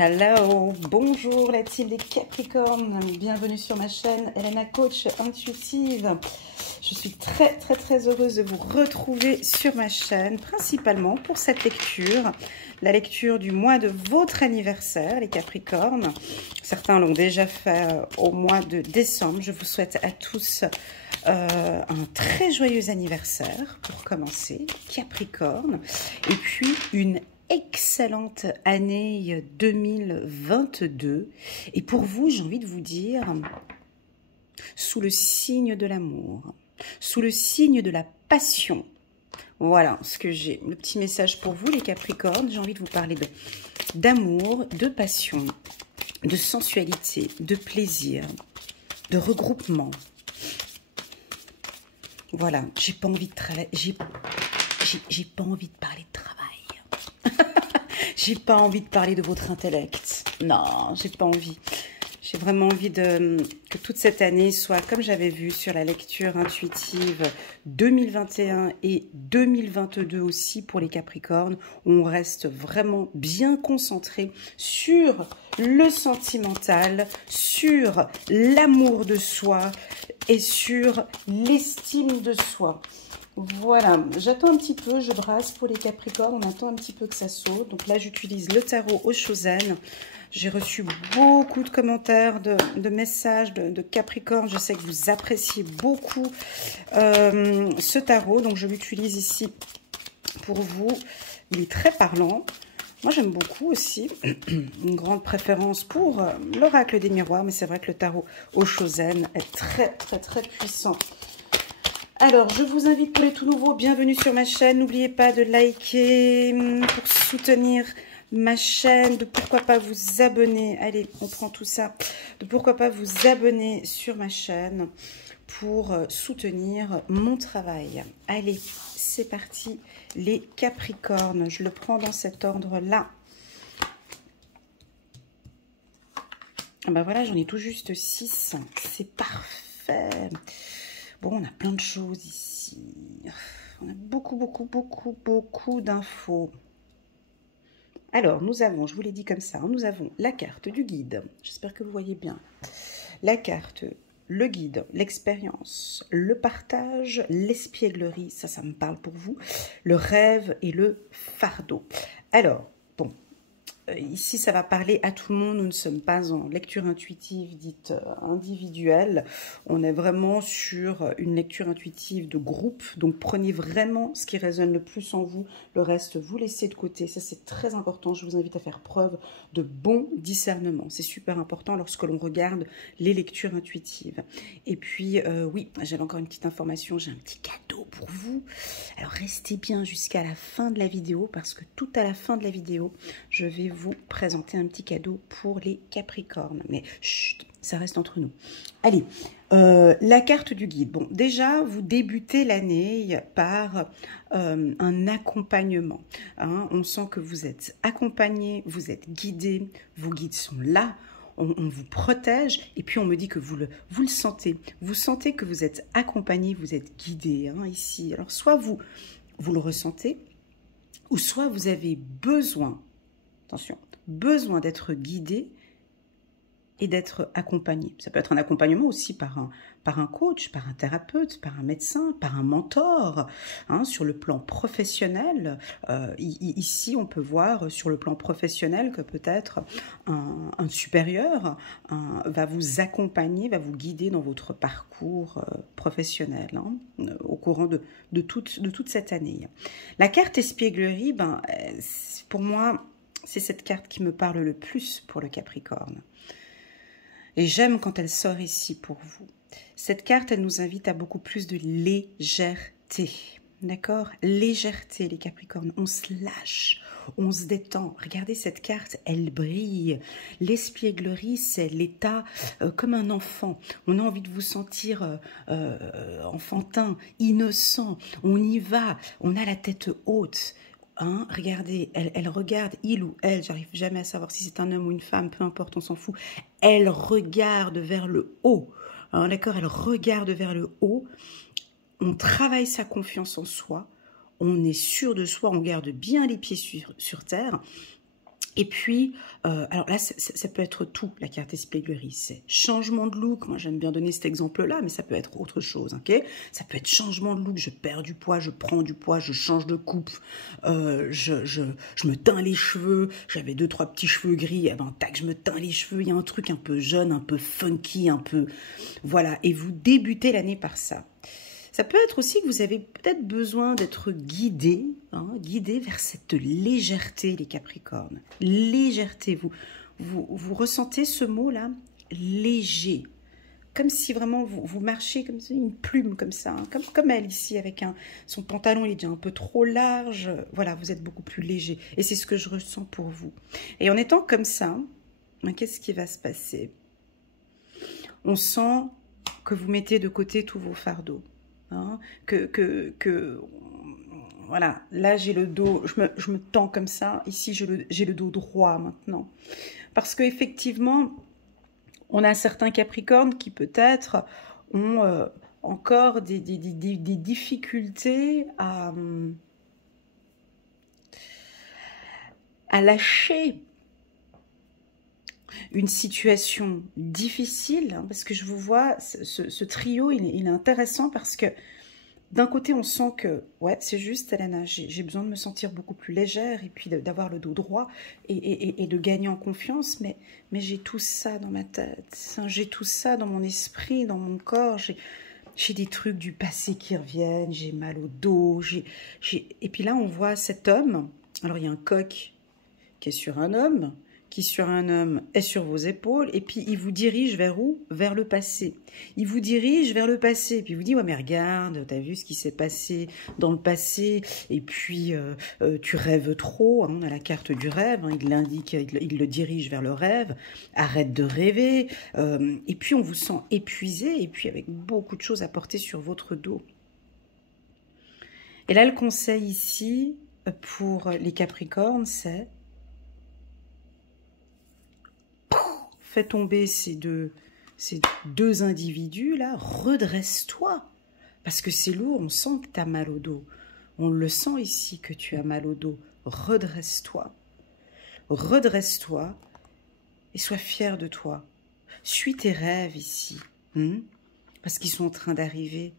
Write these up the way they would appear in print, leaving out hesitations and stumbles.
Hello, bonjour la team des Capricornes, bienvenue sur ma chaîne Elena Coach Intuitive. Je suis très heureuse de vous retrouver sur ma chaîne, principalement pour cette lecture, la lecture du mois de votre anniversaire, les Capricornes. Certains l'ont déjà fait au mois de décembre. Je vous souhaite à tous un très joyeux anniversaire pour commencer, Capricorne, et puis une excellente année 2022. Et pour vous, j'ai envie de vous dire, sous le signe de l'amour, sous le signe de la passion. Voilà ce que j'ai. Le petit message pour vous, les Capricornes. J'ai envie de vous parler d'amour, de passion, de sensualité, de plaisir, de regroupement. Voilà, j'ai pas envie de travailler. J'ai pas envie de parler de travail. J'ai pas envie de parler de votre intellect. Non, j'ai pas envie. J'ai vraiment envie que toute cette année soit, comme j'avais vu sur la lecture intuitive 2021 et 2022 aussi pour les Capricornes, où on reste vraiment bien concentré sur le sentimental, sur l'amour de soi et sur l'estime de soi. Voilà, j'attends un petit peu, je brasse pour les Capricornes, on attend un petit peu que ça saute. Donc là, j'utilise le tarot Oshozen. J'ai reçu beaucoup de commentaires, de messages de Capricorne. Je sais que vous appréciez beaucoup ce tarot, donc je l'utilise ici pour vous. Il est très parlant. Moi, j'aime beaucoup aussi, une grande préférence pour l'oracle des miroirs, mais c'est vrai que le tarot Oshozen est très puissant. Alors, je vous invite pour les tout nouveaux, bienvenue sur ma chaîne. N'oubliez pas de liker pour soutenir ma chaîne, de pourquoi pas vous abonner. Allez, on prend tout ça. De pourquoi pas vous abonner sur ma chaîne pour soutenir mon travail. Allez, c'est parti, les Capricornes. Je le prends dans cet ordre-là. Ah ben voilà, j'en ai tout juste 6. C'est parfait. Bon, on a plein de choses ici. On a beaucoup d'infos. Alors, nous avons, je vous l'ai dit comme ça, nous avons la carte du guide. J'espère que vous voyez bien. La carte, le guide, l'expérience, le partage, l'espièglerie, ça me parle pour vous. Le rêve et le fardeau. Alors, bon. Ici, ça va parler à tout le monde. Nous ne sommes pas en lecture intuitive dite individuelle. On est vraiment sur une lecture intuitive de groupe. Donc, prenez vraiment ce qui résonne le plus en vous. Le reste, vous laissez de côté. Ça, c'est très important. Je vous invite à faire preuve de bon discernement. C'est super important lorsque l'on regarde les lectures intuitives. Et puis, oui, j'avais encore une petite information. J'ai un petit cadeau pour vous. Alors, restez bien jusqu'à la fin de la vidéo parce que tout à la fin de la vidéo, je vais vous présenter un petit cadeau pour les Capricornes. Mais chut, ça reste entre nous. Allez, la carte du guide. Bon, déjà, vous débutez l'année par un accompagnement. Hein. On sent que vous êtes accompagné, vous êtes guidé, vos guides sont là. On vous protège et puis on me dit que vous le sentez. Vous sentez que vous êtes accompagné, vous êtes guidé hein, ici. Alors, soit vous le ressentez ou soit vous avez besoin, attention, besoin d'être guidé et d'être accompagné. Ça peut être un accompagnement aussi par un coach, par un thérapeute, par un médecin, par un mentor. Hein, sur le plan professionnel, ici on peut voir sur le plan professionnel que peut-être un supérieur va vous accompagner, va vous guider dans votre parcours professionnel hein, au courant de toute cette année. La carte espièglerie, ben, pour moi, c'est cette carte qui me parle le plus pour le Capricorne. Et j'aime quand elle sort ici pour vous. Cette carte, elle nous invite à beaucoup plus de légèreté. D'accord? Légèreté, les Capricornes. On se lâche, on se détend. Regardez cette carte, elle brille. L'espièglerie, c'est l'état comme un enfant. On a envie de vous sentir enfantin, innocent. On y va, on a la tête haute. Hein, regardez, elle regarde, il ou elle, j'arrive jamais à savoir si c'est un homme ou une femme, peu importe, on s'en fout. Elle regarde vers le haut, hein, d'accord, elle regarde vers le haut. On travaille sa confiance en soi, on est sûr de soi, on garde bien les pieds sur terre. Et puis, alors là, ça peut être tout, la carte espièglerie. C'est changement de look. Moi, j'aime bien donner cet exemple-là, mais ça peut être autre chose, ok? Ça peut être changement de look. Je perds du poids, je prends du poids, je change de coupe, je me teins les cheveux. J'avais 2-3 petits cheveux gris, et ben, tac, je me teins les cheveux. Il y a un truc un peu jeune, un peu funky, un peu... Voilà, et vous débutez l'année par ça. Ça peut être aussi que vous avez peut-être besoin d'être guidé, guidé vers cette légèreté, les Capricornes. Légèreté, vous ressentez ce mot-là, léger. Comme si vraiment vous marchez comme une plume, comme ça. Comme elle ici, avec son pantalon, il est déjà un peu trop large. Voilà, vous êtes beaucoup plus léger. Et c'est ce que je ressens pour vous. Et en étant comme ça, qu'est-ce qui va se passer? On sent que vous mettez de côté tous vos fardeaux. Voilà, là j'ai le dos, je me tends comme ça, ici j'ai le dos droit maintenant. Parce qu'effectivement, on a certains Capricornes qui peut-être ont encore des difficultés à lâcher une situation difficile, parce que je vous vois, ce trio, il est intéressant parce que d'un côté, on sent que, ouais, c'est juste, Elena, j'ai besoin de me sentir beaucoup plus légère et puis d'avoir le dos droit et de gagner en confiance, mais j'ai tout ça dans ma tête, j'ai tout ça dans mon esprit, dans mon corps, j'ai des trucs du passé qui reviennent, j'ai mal au dos, et puis là, on voit cet homme, alors il y a un coq qui est sur un homme, qui sur un homme est sur vos épaules, et puis il vous dirige vers où? Vers le passé. Il vous dirige vers le passé, puis il vous dit, ouais mais regarde, t'as vu ce qui s'est passé dans le passé, et puis tu rêves trop, on a la carte du rêve, il l'indique, il le dirige vers le rêve, arrête de rêver, et puis on vous sent épuisé, et puis avec beaucoup de choses à porter sur votre dos. Et là, le conseil ici, pour les Capricornes, c'est fais tomber ces deux individus-là, redresse-toi. Parce que c'est lourd, on sent que tu as mal au dos. On le sent ici que tu as mal au dos. Redresse-toi. Redresse-toi et sois fier de toi. Suis tes rêves ici. Parce qu'ils sont en train d'arriver.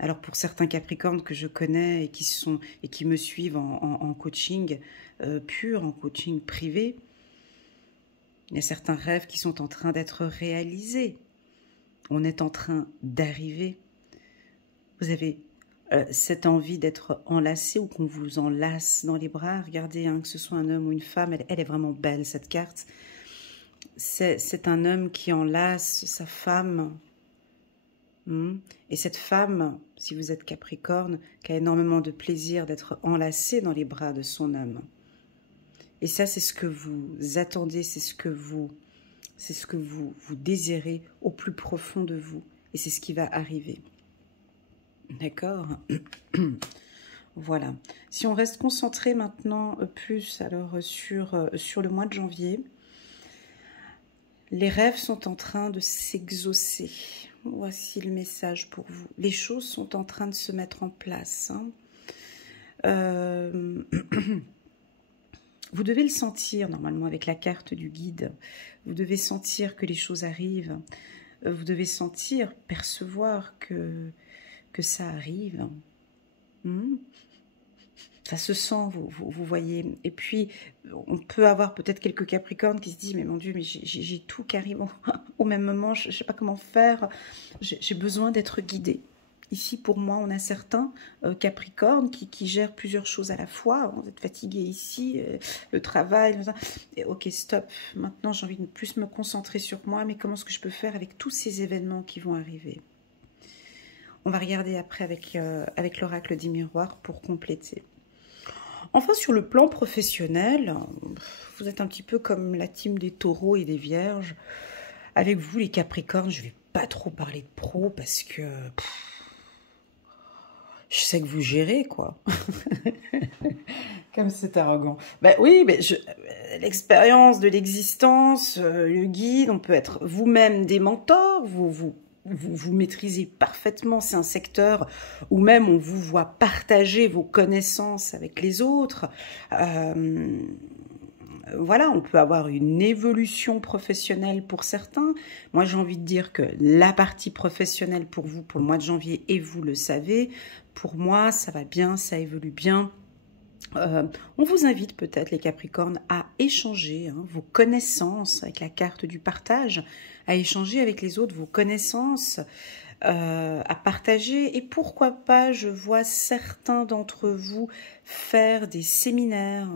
Alors pour certains Capricornes que je connais et qui me suivent en coaching pur, en coaching privé, il y a certains rêves qui sont en train d'être réalisés. On est en train d'arriver. Vous avez cette envie d'être enlacé ou qu'on vous enlace dans les bras. Regardez, que ce soit un homme ou une femme, elle est vraiment belle cette carte. C'est un homme qui enlace sa femme. Et cette femme, si vous êtes Capricorne, qui a énormément de plaisir d'être enlacée dans les bras de son homme. Et ça, c'est ce que vous attendez, c'est ce que vous désirez au plus profond de vous. Et c'est ce qui va arriver. D'accord? Voilà. Si on reste concentré maintenant plus alors sur le mois de janvier, les rêves sont en train de s'exaucer. Voici le message pour vous. Les choses sont en train de se mettre en place. Vous devez le sentir normalement avec la carte du guide. Vous devez sentir que les choses arrivent. Vous devez sentir, percevoir que ça arrive. Ça se sent, vous voyez. Et puis, on peut avoir peut-être quelques Capricornes qui se disent, mais mon Dieu, mais j'ai tout carrément au même moment, je ne sais pas comment faire. J'ai besoin d'être guidée. Ici, pour moi, on a certains Capricornes qui gèrent plusieurs choses à la fois. Vous êtes fatigué ici, le travail. Et ok, stop. Maintenant, j'ai envie de plus me concentrer sur moi. Mais comment est-ce que je peux faire avec tous ces événements qui vont arriver? On va regarder après avec l'oracle des miroirs pour compléter. Enfin, sur le plan professionnel, vous êtes un petit peu comme la team des taureaux et des vierges. Avec vous, les Capricornes, je ne vais pas trop parler de pro parce que... je sais que vous gérez, quoi. Comme c'est arrogant. Ben oui, mais l'expérience de l'existence, le guide, on peut être vous-même des mentors, vous maîtrisez parfaitement, c'est un secteur où même on vous voit partager vos connaissances avec les autres. voilà, on peut avoir une évolution professionnelle pour certains. Moi, j'ai envie de dire que la partie professionnelle pour vous, pour le mois de janvier, et vous le savez, pour moi, ça va bien, ça évolue bien. On vous invite peut-être, les Capricornes, à échanger vos connaissances avec la carte du partage, à échanger avec les autres vos connaissances, à partager. Et pourquoi pas, je vois certains d'entre vous faire des séminaires,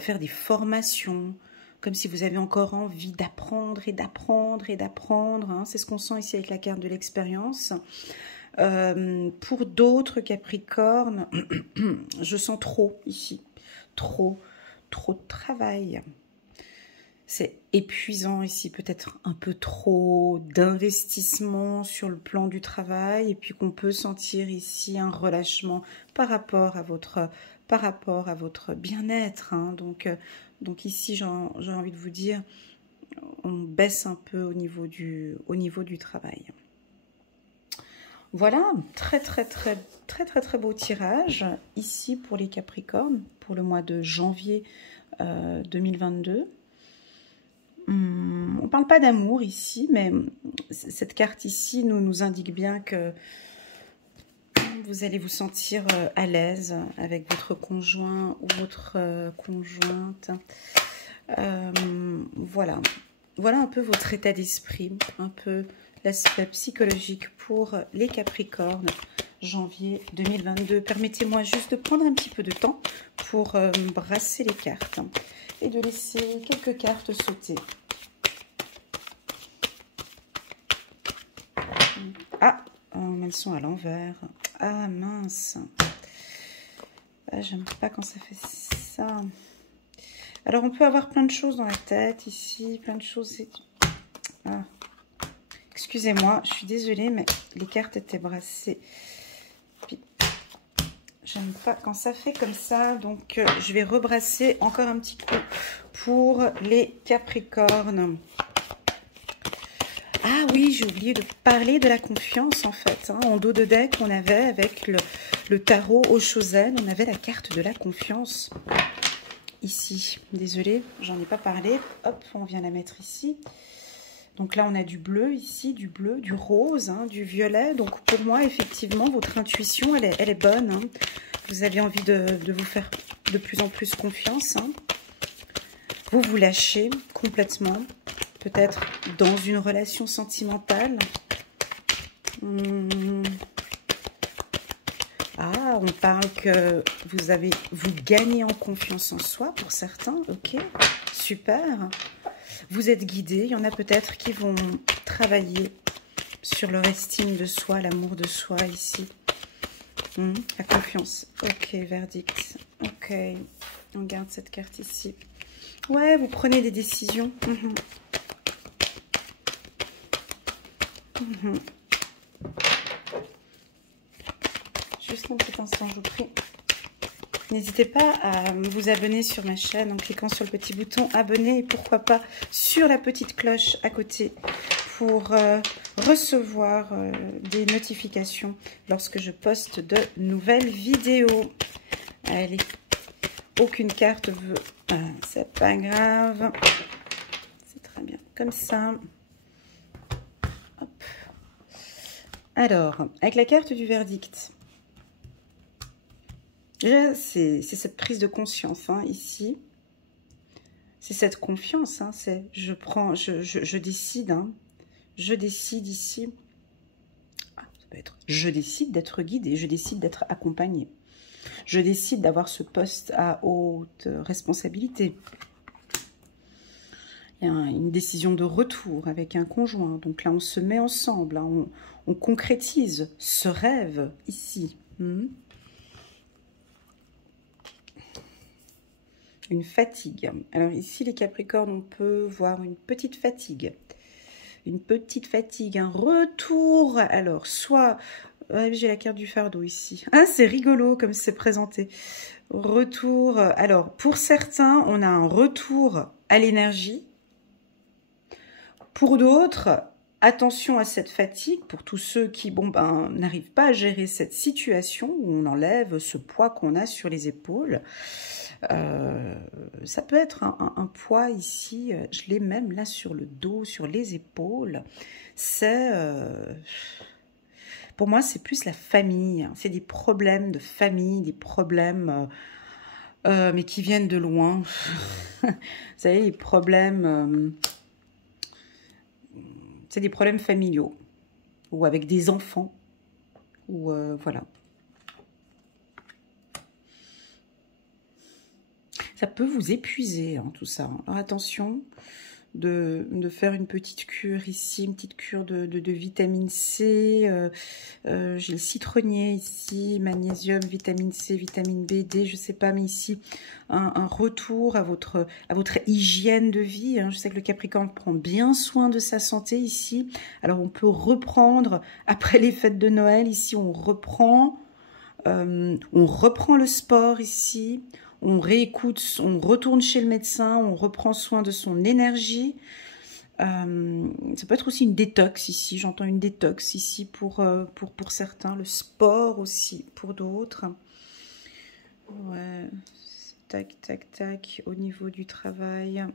faire des formations, comme si vous avez encore envie d'apprendre et d'apprendre et d'apprendre. C'est ce qu'on sent ici avec la carte de l'expérience. Pour d'autres Capricornes, je sens trop ici, trop de travail. C'est épuisant ici, peut-être un peu trop d'investissement sur le plan du travail, et puis qu'on peut sentir ici un relâchement par rapport à votre bien-être. Donc ici, j'ai envie de vous dire, on baisse un peu au niveau du travail. Voilà, très beau tirage ici pour les Capricornes, pour le mois de janvier 2022. On ne parle pas d'amour ici, mais cette carte ici nous indique bien que vous allez vous sentir à l'aise avec votre conjoint ou votre conjointe. Voilà un peu votre état d'esprit, un peu l'aspect psychologique pour les Capricornes, janvier 2022. Permettez-moi juste de prendre un petit peu de temps pour brasser les cartes et de laisser quelques cartes sauter. Ah, elles sont à l'envers. Ah mince. Ah, j'aime pas quand ça fait ça. Alors on peut avoir plein de choses dans la tête ici, plein de choses. Ah. Excusez-moi, je suis désolée, mais les cartes étaient brassées. Puis, j'aime pas quand ça fait comme ça, donc je vais rebrasser encore un petit coup pour les Capricornes. Ah oui, j'ai oublié de parler de la confiance en fait. En dos de deck, on avait avec le tarot Oshozen, on avait la carte de la confiance ici. Désolée, j'en ai pas parlé. Hop, on vient la mettre ici. Donc là, on a du bleu ici, du bleu, du rose, du violet. Donc pour moi, effectivement, votre intuition, elle est bonne. Vous avez envie de vous faire de plus en plus confiance. Vous vous lâchez complètement. Peut-être dans une relation sentimentale. Ah, on parle que vous gagnez en confiance en soi pour certains. Ok, super. Vous êtes guidé. Il y en a peut-être qui vont travailler sur leur estime de soi, l'amour de soi ici. La confiance. Ok, verdict. Ok, on garde cette carte ici. Ouais, vous prenez des décisions. Juste un petit instant, je vous prie. N'hésitez pas à vous abonner sur ma chaîne en cliquant sur le petit bouton abonner et pourquoi pas sur la petite cloche à côté pour recevoir des notifications lorsque je poste de nouvelles vidéos. Allez, aucune carte veut. C'est pas grave. C'est très bien comme ça. Hop. Alors, avec la carte du verdict. Déjà, c'est cette prise de conscience ici. C'est cette confiance. C'est je décide. Je décide ici. Ça peut être. Je décide d'être guidée. Je décide d'être accompagnée. Je décide d'avoir ce poste à haute responsabilité. Il y a une décision de retour avec un conjoint. Donc là, on se met ensemble. On concrétise ce rêve ici. Une fatigue. Alors ici, les Capricornes, on peut voir une petite fatigue. Une petite fatigue, un retour. Alors, soit... j'ai la carte du fardeau ici. Ah, c'est rigolo comme c'est présenté. Retour. Alors, pour certains, on a un retour à l'énergie. Pour d'autres, attention à cette fatigue. Pour tous ceux qui n'arrivent pas à gérer cette situation où on enlève ce poids qu'on a sur les épaules. Ça peut être un poids ici, je l'ai même là sur le dos, sur les épaules. C'est, pour moi, c'est plus la famille. C'est des problèmes de famille, des problèmes, mais qui viennent de loin. Vous savez, les problèmes, c'est des problèmes familiaux, ou avec des enfants, ou voilà. Ça peut vous épuiser, hein, tout ça. Alors attention de faire une petite cure ici, une petite cure de vitamine C. J'ai le citronnier ici, magnésium, vitamine C, vitamine B, D, je sais pas, mais ici, un retour à votre hygiène de vie. Hein. Je sais que le Capricorne prend bien soin de sa santé ici. Alors on peut reprendre, après les fêtes de Noël, ici on reprend le sport ici. On réécoute, on retourne chez le médecin, on reprend soin de son énergie. Ça peut être aussi une détox ici. J'entends une détox ici pour certains. Le sport aussi pour d'autres. Ouais. Tac, tac, tac. Au niveau du travail.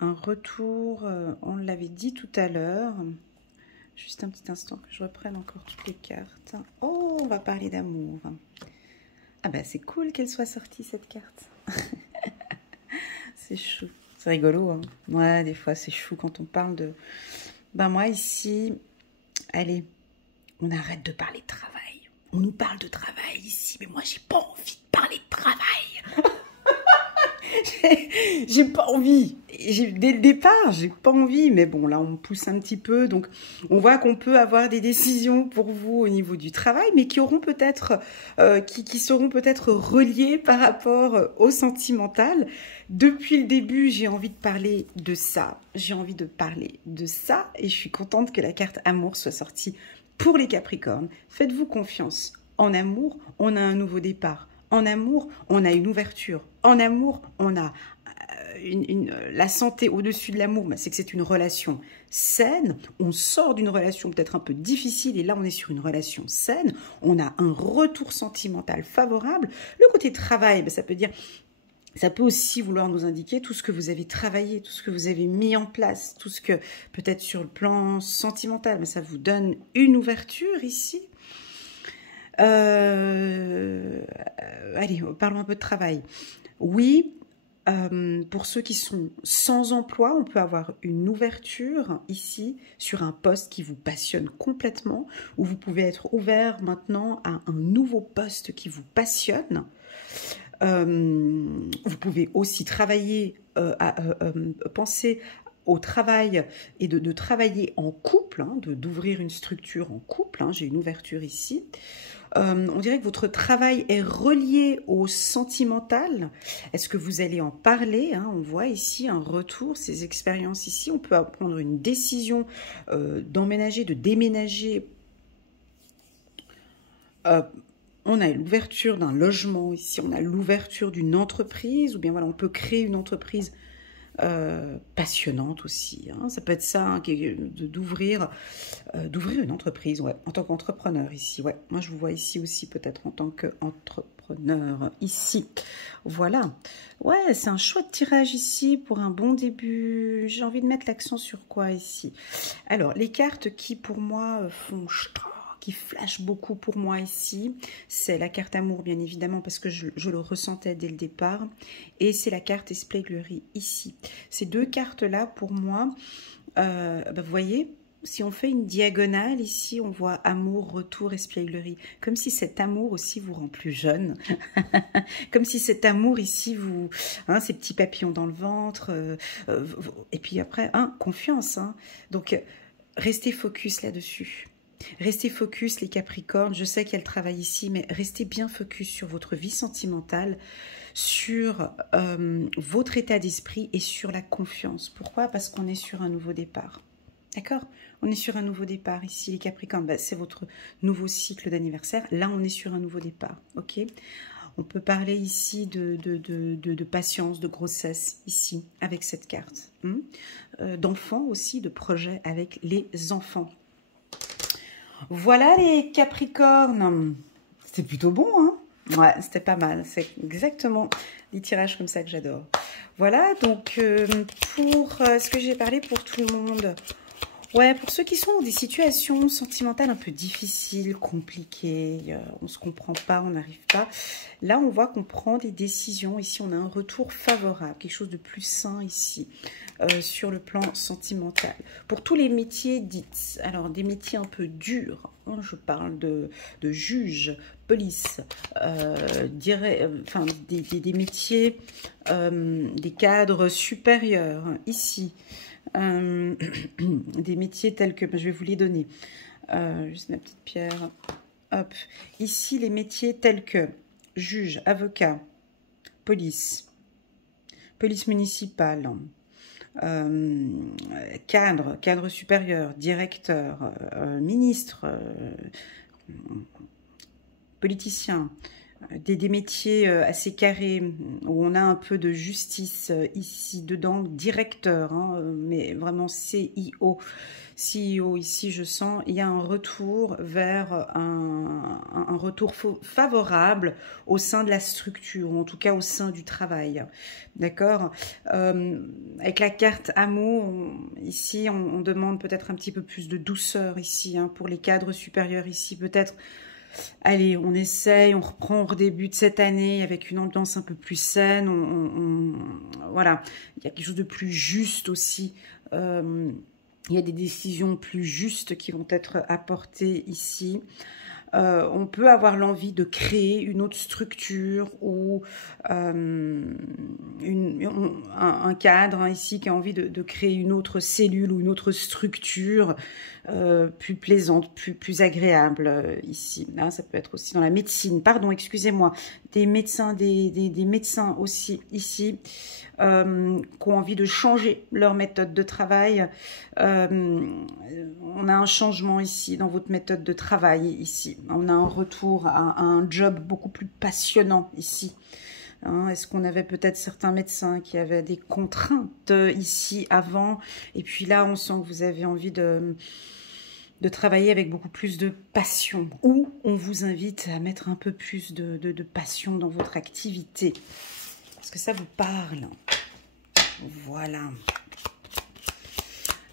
Un retour, on l'avait dit tout à l'heure. Juste un petit instant que je reprenne encore toutes les cartes. Oh, on va parler d'amour. Ah bah c'est cool qu'elle soit sortie cette carte. C'est chou. C'est rigolo, hein. Ouais, des fois c'est chou quand on parle de... Ben moi ici, allez, on arrête de parler de travail. On nous parle de travail ici, mais moi j'ai pas envie de parler de travail. J'ai pas envie. Dès le départ, j'ai pas envie. Mais bon, là, on me pousse un petit peu. Donc, on voit qu'on peut avoir des décisions pour vous au niveau du travail, mais qui auront peut-être, qui seront peut-être reliées par rapport au sentimental. Depuis le début, j'ai envie de parler de ça. J'ai envie de parler de ça. Et je suis contente que la carte amour soit sortie pour les Capricornes. Faites-vous confiance. En amour, on a un nouveau départ. En amour, on a une ouverture. En amour, on a la santé au-dessus de l'amour. C'est que c'est une relation saine. On sort d'une relation peut-être un peu difficile et là, on est sur une relation saine. On a un retour sentimental favorable. Le côté travail, ça peut dire... Ça peut aussi vouloir nous indiquer tout ce que vous avez travaillé, tout ce que vous avez mis en place, tout ce que, peut-être sur le plan sentimental, mais ça vous donne une ouverture ici. Allez, parlons un peu de travail. Oui, pour ceux qui sont sans emploi, on peut avoir une ouverture ici sur un poste qui vous passionne complètement, ou vous pouvez être ouvert maintenant à un nouveau poste qui vous passionne. Vous pouvez aussi travailler, penser au travail et de travailler en couple, hein, d'ouvrir une structure en couple. Hein, j'ai une ouverture ici. On dirait que votre travail est relié au sentimental. Est-ce que vous allez en parler, hein? On voit ici un retour, ces expériences ici. On peut prendre une décision d'emménager, de déménager. On a l'ouverture d'un logement ici, on a l'ouverture d'une entreprise, ou bien voilà, on peut créer une entreprise passionnante aussi. Hein. Ça peut être ça, hein, d'ouvrir une entreprise, ouais, en tant qu'entrepreneur ici. Ouais. Moi, je vous vois ici aussi peut-être en tant qu'entrepreneur ici. Voilà. Ouais, c'est un chouette tirage ici pour un bon début. J'ai envie de mettre l'accent sur quoi ici? Alors, les cartes qui pour moi font... qui flash beaucoup pour moi ici, c'est la carte amour bien évidemment parce que je le ressentais dès le départ, et c'est la carte espièglerie ici. Ces deux cartes là pour moi, vous voyez, si on fait une diagonale ici, on voit amour, retour, espièglerie, comme si cet amour aussi vous rend plus jeune, comme si cet amour ici vous, hein, ces petits papillons dans le ventre, et puis après, hein, confiance, hein. Donc restez focus là-dessus. Restez focus les Capricornes, je sais qu'il y a le travail ici, mais restez bien focus sur votre vie sentimentale, sur votre état d'esprit et sur la confiance. Pourquoi? Parce qu'on est sur un nouveau départ. D'accord? On est sur un nouveau départ ici, les Capricornes. C'est votre nouveau cycle d'anniversaire. Là, on est sur un nouveau départ. Ok? On peut parler ici de patience, de grossesse, ici, avec cette carte. D'enfants aussi, de projets avec les enfants. Voilà les Capricornes, c'est plutôt bon, hein? Ouais, c'était pas mal. C'est exactement des tirages comme ça que j'adore. Voilà, donc pour ce que j'ai parlé pour tout le monde. Ouais, pour ceux qui sont dans des situations sentimentales un peu difficiles, compliquées, on ne se comprend pas, on n'arrive pas. Là, on voit qu'on prend des décisions. Ici, on a un retour favorable, quelque chose de plus sain ici, sur le plan sentimental. Pour tous les métiers dits, alors des métiers un peu durs, hein, je parle de juge, police, enfin, des métiers, des cadres supérieurs, hein, ici. Des métiers tels que, je vais vous les donner, juste ma petite pierre, hop, ici les métiers tels que juge, avocat, police municipale, cadre supérieur, directeur, ministre, politicien, des métiers assez carrés, où on a un peu de justice ici dedans, directeur, hein, mais vraiment CEO, ici je sens, il y a un retour vers un retour favorable au sein de la structure, ou en tout cas au sein du travail, d'accord. Avec la carte amour, ici on demande peut-être un petit peu plus de douceur ici, hein, pour les cadres supérieurs ici, peut-être. Allez, on essaye, on reprend, on redébute cette année avec une ambiance un peu plus saine. Voilà, il y a quelque chose de plus juste aussi. Il y a des décisions plus justes qui vont être apportées ici. On peut avoir l'envie de créer une autre structure ou un cadre, hein, ici qui a envie de créer une autre cellule ou une autre structure plus plaisante, plus agréable ici. Là, ça peut être aussi dans la médecine, pardon, excusez-moi, des médecins, des médecins aussi ici. Qui ont envie de changer leur méthode de travail. On a un changement ici dans votre méthode de travail ici. On a un retour à un job beaucoup plus passionnant ici. Hein, est-ce qu'on avait peut-être certains médecins qui avaient des contraintes ici avant, et puis là on sent que vous avez envie de travailler avec beaucoup plus de passion, ou on vous invite à mettre un peu plus de passion dans votre activité. Est-ce que ça vous parle? Voilà.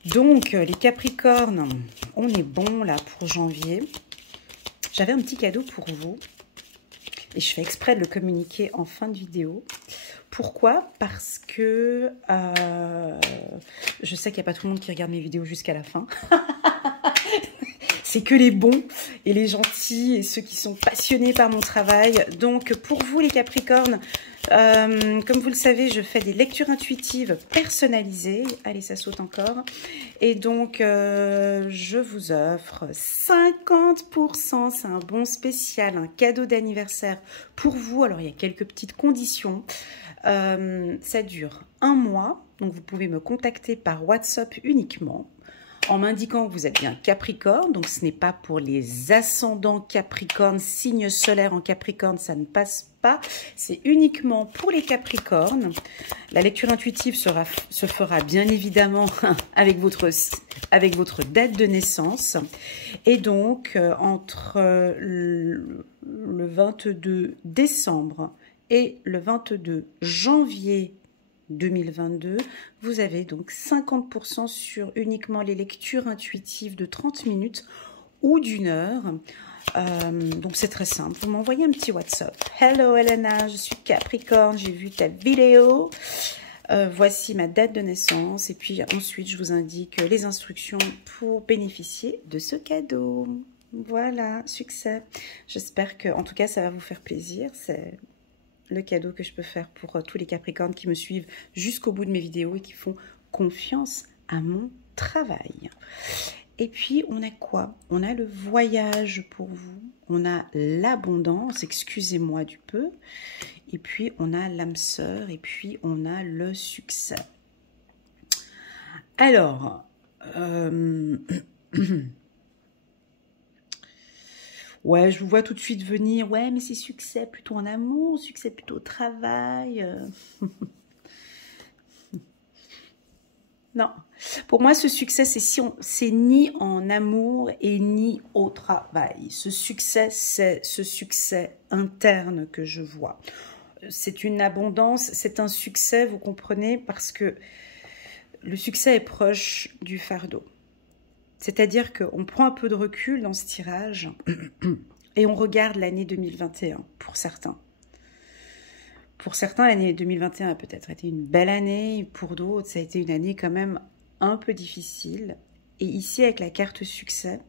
Donc, les Capricornes, on est bon là pour janvier. J'avais un petit cadeau pour vous. Et je fais exprès de le communiquer en fin de vidéo. Pourquoi? Parce que je sais qu'il n'y a pas tout le monde qui regarde mes vidéos jusqu'à la fin. C'est que les bons et les gentils et ceux qui sont passionnés par mon travail. Donc, pour vous les Capricornes, comme vous le savez, je fais des lectures intuitives personnalisées. Allez, ça saute encore. Et donc, je vous offre 50%. C'est un bon spécial, un cadeau d'anniversaire pour vous. Alors, il y a quelques petites conditions. Ça dure 1 mois. Donc, vous pouvez me contacter par WhatsApp uniquement, en m'indiquant que vous êtes bien Capricorne, donc ce n'est pas pour les ascendants Capricorne, signe solaire en Capricorne, ça ne passe pas, c'est uniquement pour les Capricornes. La lecture intuitive se fera bien évidemment avec votre date de naissance, et donc entre le 22 décembre et le 22 janvier 2022, vous avez donc 50% sur uniquement les lectures intuitives de 30 minutes ou d'1 heure. Donc c'est très simple, vous m'envoyez un petit WhatsApp. Hello Elena, je suis Capricorne, j'ai vu ta vidéo. Voici ma date de naissance et puis ensuite je vous indique les instructions pour bénéficier de ce cadeau. Voilà, succès. J'espère que, en tout cas, ça va vous faire plaisir. C'est le cadeau que je peux faire pour tous les Capricornes qui me suivent jusqu'au bout de mes vidéos et qui font confiance à mon travail. Et puis, on a quoi? On a le voyage pour vous. On a l'abondance, excusez-moi du peu. Et puis, on a l'âme sœur. Et puis, on a le succès. Alors, ouais, je vous vois tout de suite venir. Ouais, mais c'est succès plutôt en amour, succès plutôt au travail. Non. Pour moi, ce succès, c'est ni en amour et ni au travail. Ce succès, c'est ce succès interne que je vois. C'est une abondance, c'est un succès, vous comprenez, parce que le succès est proche du fardeau. C'est-à-dire qu'on prend un peu de recul dans ce tirage et on regarde l'année 2021 pour certains. Pour certains, l'année 2021 a peut-être été une belle année, pour d'autres, ça a été une année quand même un peu difficile. Et ici, avec la carte succès,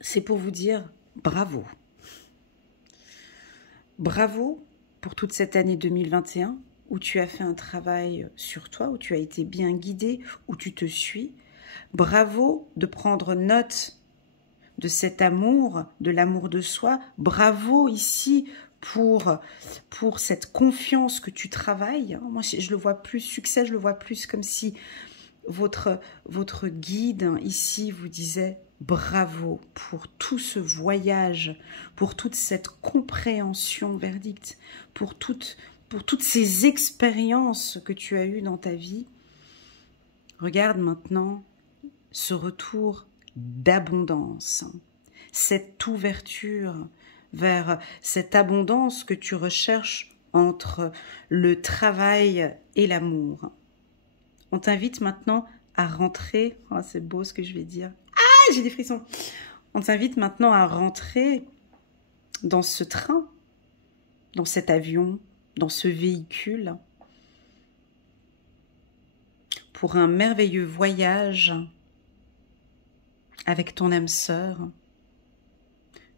c'est pour vous dire bravo. Bravo pour toute cette année 2021 où tu as fait un travail sur toi, où tu as été bien guidé, où tu te suis. Bravo de prendre note de cet amour, de l'amour de soi. Bravo ici pour cette confiance que tu travailles. Moi, je le vois plus, succès, je le vois plus comme si votre guide ici vous disait bravo pour tout ce voyage, pour toute cette compréhension, verdict, pour toutes ces expériences que tu as eues dans ta vie. Regarde maintenant ce retour d'abondance, cette ouverture vers cette abondance que tu recherches entre le travail et l'amour. On t'invite maintenant à rentrer, oh, c'est beau ce que je vais dire, ah, j'ai des frissons. On t'invite maintenant à rentrer dans ce train, dans cet avion, dans ce véhicule, pour un merveilleux voyage avec ton âme sœur,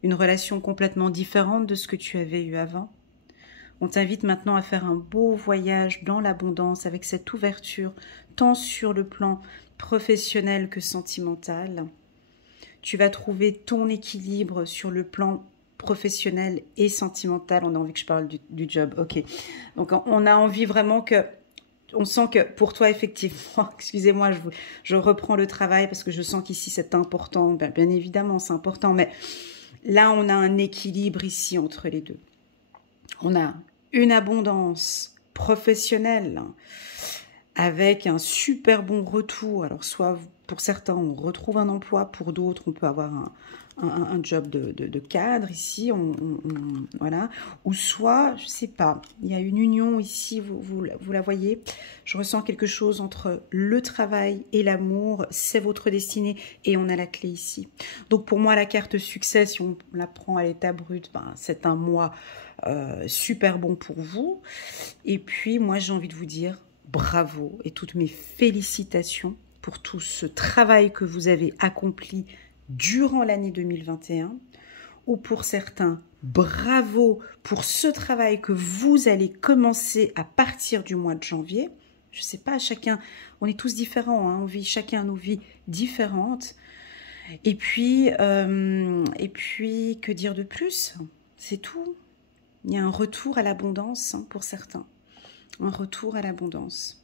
une relation complètement différente de ce que tu avais eu avant. On t'invite maintenant à faire un beau voyage dans l'abondance avec cette ouverture, tant sur le plan professionnel que sentimental. Tu vas trouver ton équilibre sur le plan professionnel et sentimental. On a envie que je parle du job, ok. Donc on a envie vraiment que... On sent que pour toi, effectivement, excusez-moi, je reprends le travail parce que je sens qu'ici c'est important. Bien évidemment, c'est important, mais là, on a un équilibre ici entre les deux. On a une abondance professionnelle avec un super bon retour. Alors, soit pour certains, on retrouve un emploi, pour d'autres, on peut avoir un job de cadre ici, voilà. Ou soit, je ne sais pas, il y a une union ici, vous la voyez. Je ressens quelque chose entre le travail et l'amour, c'est votre destinée et on a la clé ici. Donc pour moi, la carte succès, si on la prend à l'état brut, ben, c'est un mois super bon pour vous. Et puis, moi, j'ai envie de vous dire bravo et toutes mes félicitations pour tout ce travail que vous avez accompli durant l'année 2021, ou pour certains, bravo pour ce travail que vous allez commencer à partir du mois de janvier. Je ne sais pas, chacun, on est tous différents, hein, on vit chacun nos vies différentes. Et puis, que dire de plus? C'est tout. Il y a un retour à l'abondance hein, pour certains. Un retour à l'abondance.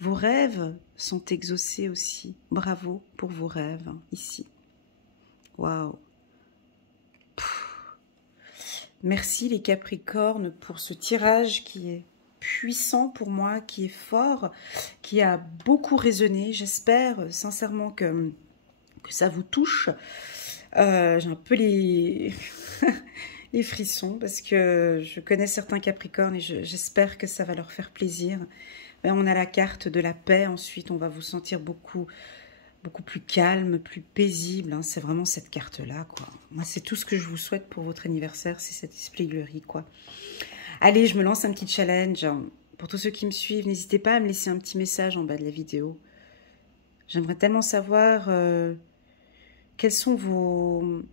Vos rêves sont exaucés aussi. Bravo pour vos rêves, ici. Waouh. Merci les Capricornes pour ce tirage qui est puissant pour moi, qui est fort, qui a beaucoup résonné. J'espère sincèrement que ça vous touche. J'ai un peu les... les frissons parce que je connais certains Capricornes et j'espère que ça va leur faire plaisir. Ben, on a la carte de la paix, ensuite on va vous sentir beaucoup plus calme, plus paisible. Hein. C'est vraiment cette carte-là, quoi. Moi, c'est tout ce que je vous souhaite pour votre anniversaire, c'est cette espièglerie, quoi. Allez, je me lance un petit challenge. Pour tous ceux qui me suivent, n'hésitez pas à me laisser un petit message en bas de la vidéo. J'aimerais tellement savoir quels sont vos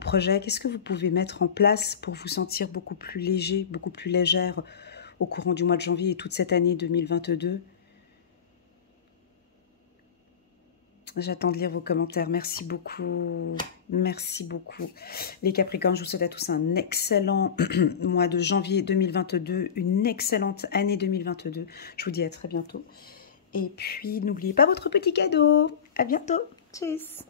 projets, qu'est-ce que vous pouvez mettre en place pour vous sentir beaucoup plus léger, beaucoup plus légère au courant du mois de janvier et toute cette année 2022. J'attends de lire vos commentaires. Merci beaucoup. Merci beaucoup. Les Capricornes, je vous souhaite à tous un excellent mois de janvier 2022, une excellente année 2022. Je vous dis à très bientôt. Et puis, n'oubliez pas votre petit cadeau. À bientôt. Tchuss.